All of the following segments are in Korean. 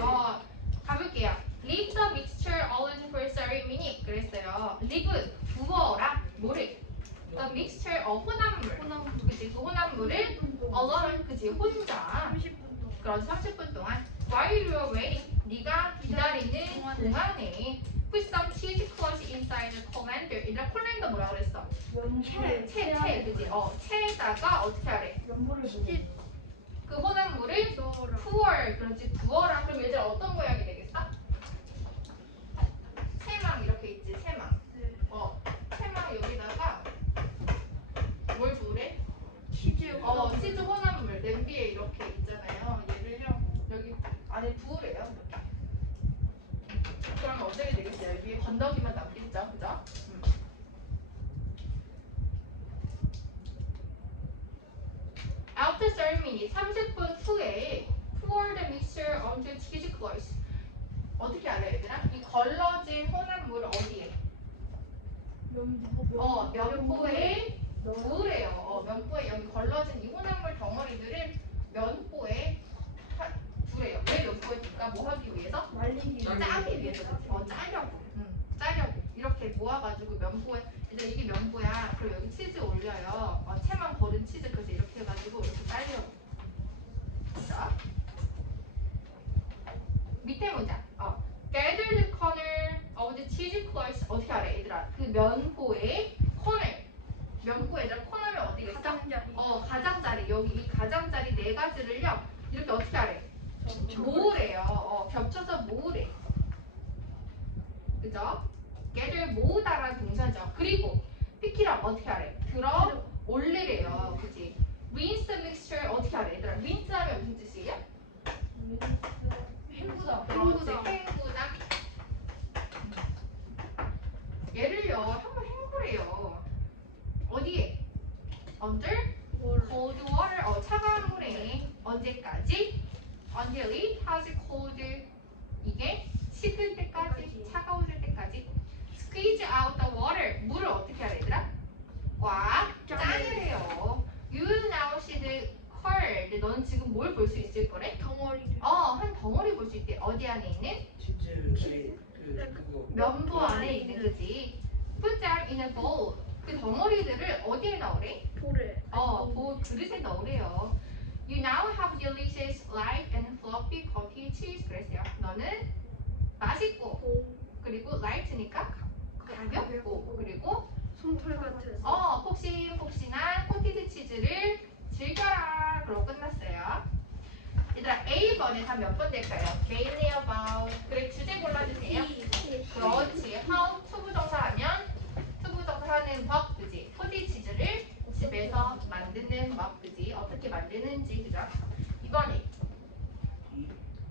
어, 가볼게요. Leave the mixture alone for 30 minutes. 그랬어요. Leave 두어라 뭐를? The mixture 어 혼합물. 호남 그치 그 혼합물을 alone 그치 혼자. 30분 동안. 그럼 30분 동안 while you're waiting 네가 기다리는 동안에. 동안에 put some cheese cloth inside the colander. 얘들아 콜렌더 뭐라 그랬어? 채, 채, 채, 그지? 어, 채에다가 어떻게 하래? 그 혼합물을 pour, 그렇지, 부어라. 그럼 얘들 어떤 모양이 되겠어? 채망 이렇게 있지, 채망. 네. 어, 채망 여기다가 뭘 부으래? 치즈. 어, 치즈 혼합물 냄비에 이렇게 있잖아요. 얘를요 여기 안에 부으래요. 이렇게. 그러면 어떻게 되겠어요? 위에 건더기만 남겠죠, 그죠? 음. After 30 minutes, 30분 후에 pour the mixture onto cheese cloth. 어떻게 알아요, 얘들아? 이 걸러진 혼합 물 어디에? 어, 면보에 부으래요. 어, 면보에 여기 걸러진 이 혼합물 덩어리들을 면보에 하- 두래요. 왜 면보에 둘까? 뭐 하기 위해서? 말리기 짜기 위해서. 어, 짜려고. 응, 짜려고. 이렇게 모아가지고 면보에 이제 이게 면보야. 그리고 여기 치즈 올려요. 어, 채만 버린 치즈 그래서 이렇게 해가지고 이렇게 짜려고. 자. 밑에 문장. 어. Gather the corner of the cheese cloth. 어떻게 알아, 얘들아? 그 면보의 코너. 면보 얘들아 코너면 어디겠어? 가장자리. 어, 가장자리. 여기 이 가장자리 네 가지를요. 이렇게 어떻게 하래? 모으래요. 어, 겹쳐서 모으래. 그죠? 얘를 모으다라는 동사죠. 그리고 피키랑 어떻게 하래? 들어 올리래요. 그지? rinse the mixture 어떻게 하래? 얘들아, rinse 하면 무슨 뜻이에요? 그렇지. 헹구다. 헹구다. 얘를요, 한번 헹구래요. 어디에? cold water, 어, 차가운 물에 언제까지? until it has cold 이게 식을 때까지, 차가워질 때까지 squeeze out the water 물을 어떻게 하래 얘들아? 꽉 짜내래요. You now see the curd. 너는 지금 뭘 볼 수 있을 거래? 덩어리를. 덩어리 볼 수 있대. 어디 안에 있는? 치즈 그 면보 안에 있는 거지. Put them in a bowl. 그 덩어리들을 어디에 넣으래? 볼에. 어, 보 그릇에 넣으래요. You now have delicious light and fluffy coffee cheese. 그랬어요. 너는 맛있고 볼. 그리고 light니까 가볍고 그리고 솜털 같은. 어 폭신폭신한 코티즈 치즈를 즐겨라. 그러고 끝났어요. 얘들아 몇 번 될까요? Mainly about. 그래 주제 골라주세요. 그렇지. how 투부정사 하면 투부정사 하는 법 그지? 코티 치즈를 집에서 만드는 법 그지? 어떻게 만드는지 그죠? 이번에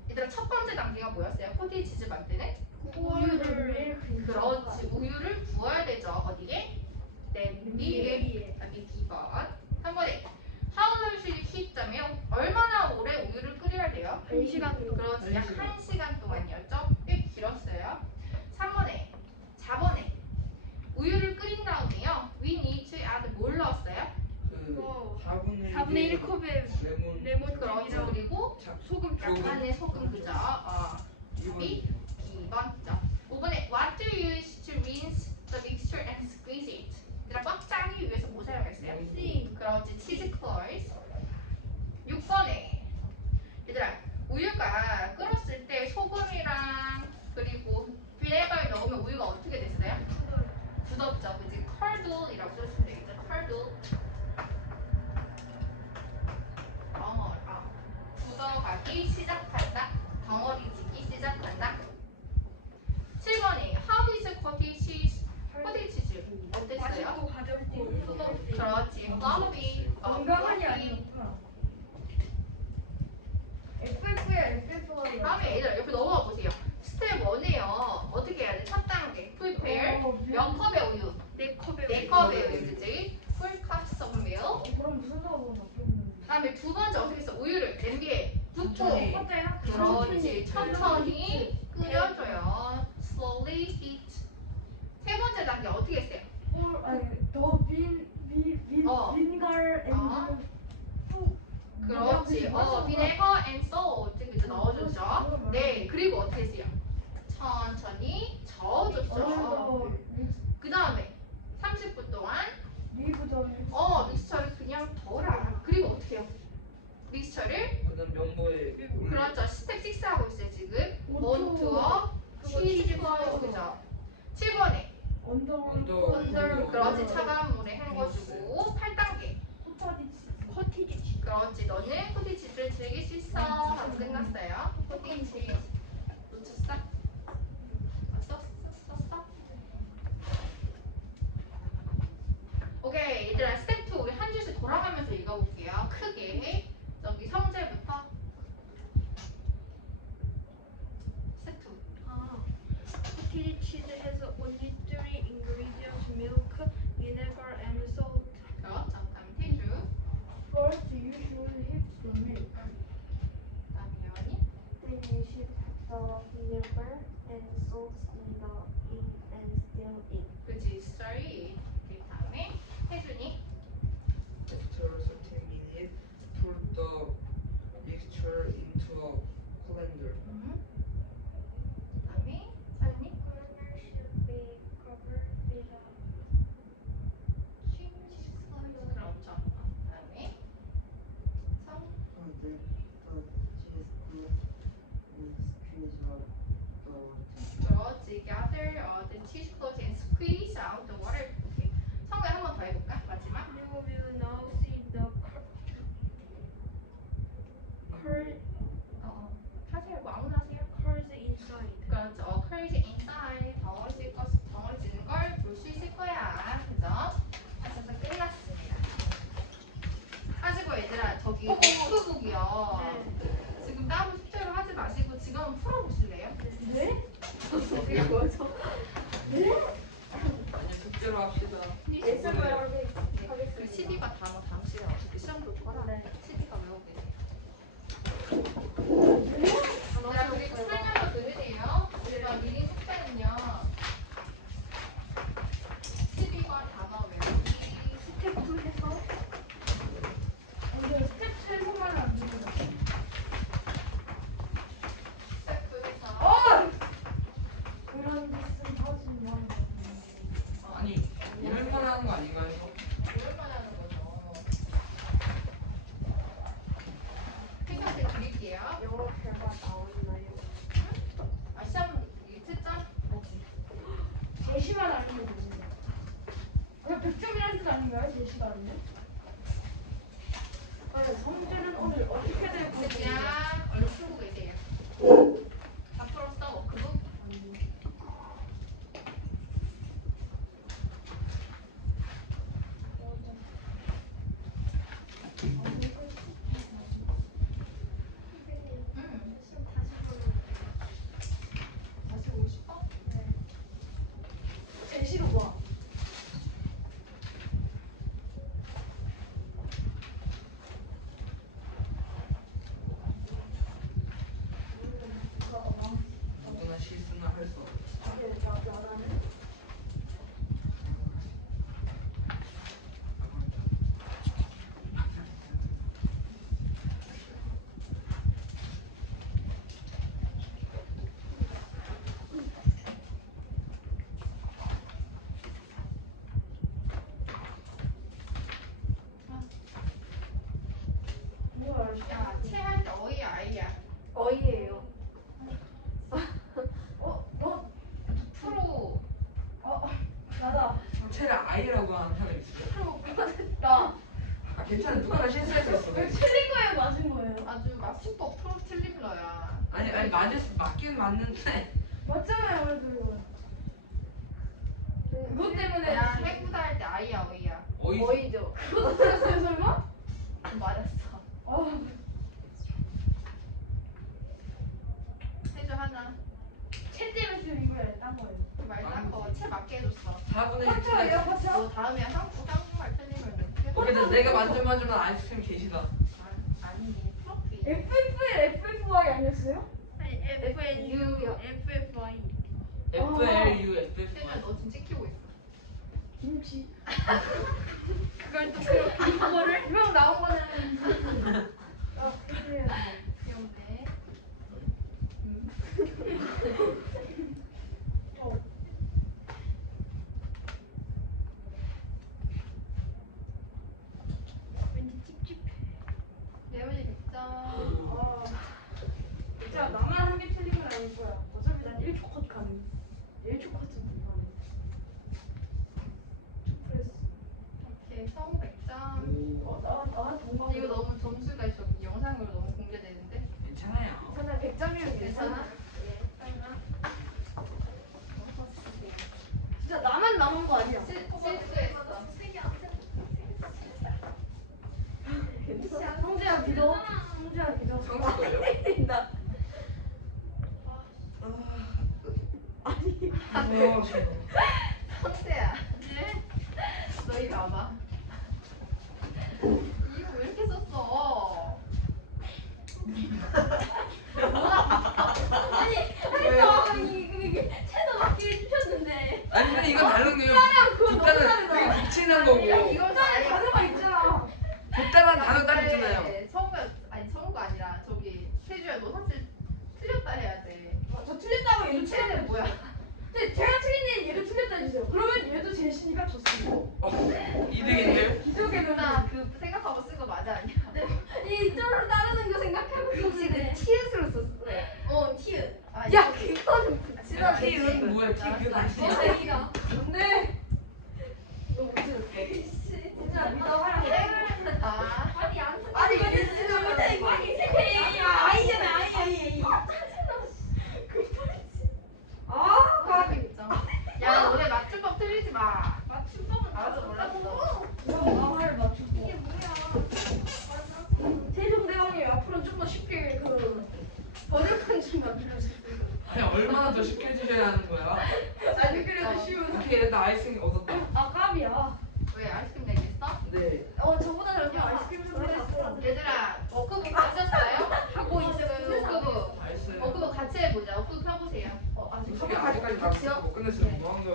얘들아 첫 번째 단계가 뭐였어요? 코티 치즈 만드는? 우유를. 그렇지. 우유를 부어야 되죠. 어디에? 냄비에. 아니 2번. 3번에 how long should heat them? 얼마 끓여야 돼요? 한 시간 동안. 그렇지. 약한 1시간 동안이었죠? 꽤 길었어요. 3번에 4번에 우유를 끓인 다음에요. Need to add 뭘 넣었어요? 그 어. 4분의 4분의 1컵에 레몬 레몬. 즙이랑 그리고 소금 소금. 약간의 소금 그죠? 어. 2번 2번. 자, 5번에 what do you use to rinse the mixture and squeeze it? 얘들아 꽉 짜기 위해서 뭐 사용했어요? 씨. 그렇지 치즈 클로이스 6번에 얘들아 우유가 끓었을 때 소금이랑 그리고 비네가를 넣으면 우유가 어떻게 됐어요? 굳었죠. 그지? 컬들이라고 써주시면 되겠죠. 컬들 덩어 아, 굳어가기 시작한다. 덩어리지기 시작한다. 7번에 how is 코디 치즈 어땠어요? 맛있고 가볍고 그렇지. Fluffy 어, 건강하지 fluffy. 않구나 FF야 다음에 얘들아 옆에 넘어가 보세요. 스텝 1에요. 어떻게 해야 돼? 첫 단계. prepare. 몇 컵의 우유? 네 컵에. 네 컵의 우유, 그지? full cups of milk. 그럼 무슨 상관은 없겠는데 다음에 두 번째 어떻게 했어? 우유를 냄비에 붓고. 천천히. 그렇지. 천천히 끓여줘요. slowly heat. 세 번째 단계 어떻게 했어요? 더빈빈빈 어. 빈걸 어. 앤드 그렇지. 어, salt. 네, 그리고 어떻게 했어요? 천천히 저어줬죠. 어느덧 그 다음에 30분 동안 리브 전에 어 믹스처를 그냥 덜어라. 그리고 어떻게 해요? 믹스처를 그다음 면보에 그렇죠. 스텝 6 하고 있어요 지금. 원투어 그거 치즈 치즈 플러스 그죠? 7번에 언더 언더 그렇지 차가운 물에 헹궈주고 8단계 포타디치 커티지 치즈. 그렇지 너는 코티치즈를 즐길 수 있어 하고 끝났어요. 코티치 놓쳤어? 아, 썼, 썼, 썼어? 오케이 얘들아 스텝 2 우리 한 줄씩 돌아가면서 읽어볼게요. 크게 저기 성질부터 스텝 2 아, 커티지 치즈 has only three ingredients: milk, vinegar, and salt. 그렇죠. 다음 태주 First you should heat the milk 다음 예원이 Then you should put the vinegar and salt in the in and stir it. 그치 sorry 그 다음에 태준이 After 30 minutes, put the mixture into a colander. 음. 그다음에 서윤이 Burner should be covered with a 그렇죠. 그다음에 성 Uh, the, the cheese glue and squeeze out the 그렇지. Gather uh, the cheese cloth and squeeze out the water. 오케이. 성우야 한번 더 해볼까? 마지막. You will now see the cur- cur- 어, 어. 하세요. 뭐 아무나 하세요. curls inside. 그렇죠. 어, curls inside 덩어리질 것 덩어리지는 걸 볼 수 있을 거야. 그죠? 하셔서 끝났습니다. 하시고 얘들아 저기 F북이요. 지금 따로 이게 뭐죠? 아니 숙제로 합시다. ASMR 그 CD가 단어 당시에 어떻게 시험 볼 거라 CD가 외우고 계세요. 자 그리고 설명을 드리네요. 우리가 미리 숙제는요. CD과 단어 외우기. 스텝 2 해서 근데 스텝 최소만 안 됩니다 스태프에서 어! 그런 짓은 하지 마 아니 이럴만 하는 거 아닌가요? 오랜만에 하는 거죠. 생각해 드릴게요. 영어 결과 나오나요? 아 시험 이 특점 뭐지? 제시만 아니면 됩니다 그냥 100점이라는 뜻 아닌가요? 제시가 아니면? 성질은 오늘 어떻게 될 건지 그냥 얼른 풀고 계세요. 앞으로 써 워크북. 응. 다시 오고 싶어? 제시로 봐 누구나 실수는 할 수 없어. 뭐야 야, 채할 때 어이 아이야. 어이예요. 어? 너? 프로 어? 나다 자체를 아이라고 하는 사람이 있어요. 나 아 괜찮아 누구나 실수할 수 있어. 왜 틀린 거예요 맞은 거예요? 아주 맞춤법 프로 틀림러야. 아니 아니 맞을 수 맞긴 맞는데 맞잖아요 그래도 그것 때문에 야, 해구다 할 때 아이야 어이야. 어이 어이죠. 그것도 틀렸어요 설마? 맞았어. 아 해줘 하나. 채 때문에 틀린 거예요 딴 거예요 말딱 어, 채 맞게 해줬어. 4분의 1 맞춰요 맞춰? 너 다음에 한, 한국말 틀리면 어, 근데 내가 만점 맞으면 아이스크림 계시다. 아, 아니 프로필. FFL FFY 아니었어요? 아니 F N U F F I. F L U F F 세면 너 지금 찍히고 있어. 김치 그걸 또 그렇게 이거를 이명 나온 거는 아 그래요 귀여운데. 나만 한개 틀리면 아닐 거야. 어차피 난 1초 컷 가능. 1초 컷은 불가능. 초프레스. 오케이, 성우 100점. 어, 나, 나 동감. 이거 너무 점수가 저기 영상으로 너무 공개되는데. 괜찮아요. 저는 100점이면 괜찮아? 진짜 나만 남은 거 아니야? 실- 실수했어. 성재야 믿어. 성재야 믿어. 걸려? 나. 어, 지금. 성재야. 네? 너 이리 와봐. 이거 왜 이렇게 썼어? 아니, 이게 채도 맞게 해주셨는데. 아니 근데 이건 다른 거예요. 그거 너무 뒷단은 다르다. 되게 붙이는 거고 Thank.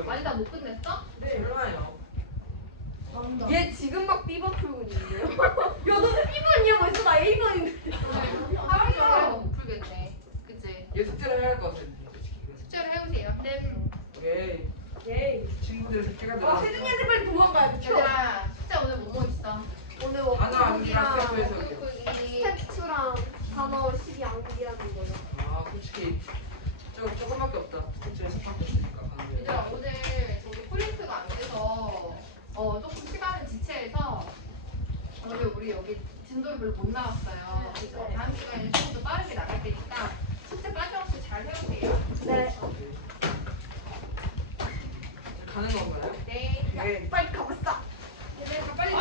많이 다 못 끝냈어? 설마요. 얘 지금 막 삐버 풀고 있는데요? 야 너는 B번이야 벌써 나 A번인데. 하루 종일 못 풀겠네. 그치? 얘 숙제를 해야 할 것 같은데. 숙제를 해보세요. 네. 오케이. 예이. 친구들 숙제가 아 들어왔어. 세준이한테 빨리 도망가야 돼. 얘들아 숙제 오늘 뭐뭐 있어? 오늘 워크북이랑 2랑 단어 12 암기라는 거죠. 아 솔직히 저 조금밖에 없다. 숙제 스파크 있으니까 가는 게. 얘들아 오늘 저기 프린트가 안 돼서 어 조금 시간을 지체해서 오늘 우리 여기 진도를 별로 못 나왔어요. 그래서 다음 시간에 조금 더 빠르게 나갈 테니까 숙제 빠짐없이 잘 해오세요. 네. 가는 건가요? 네. 네. 빨리 빨리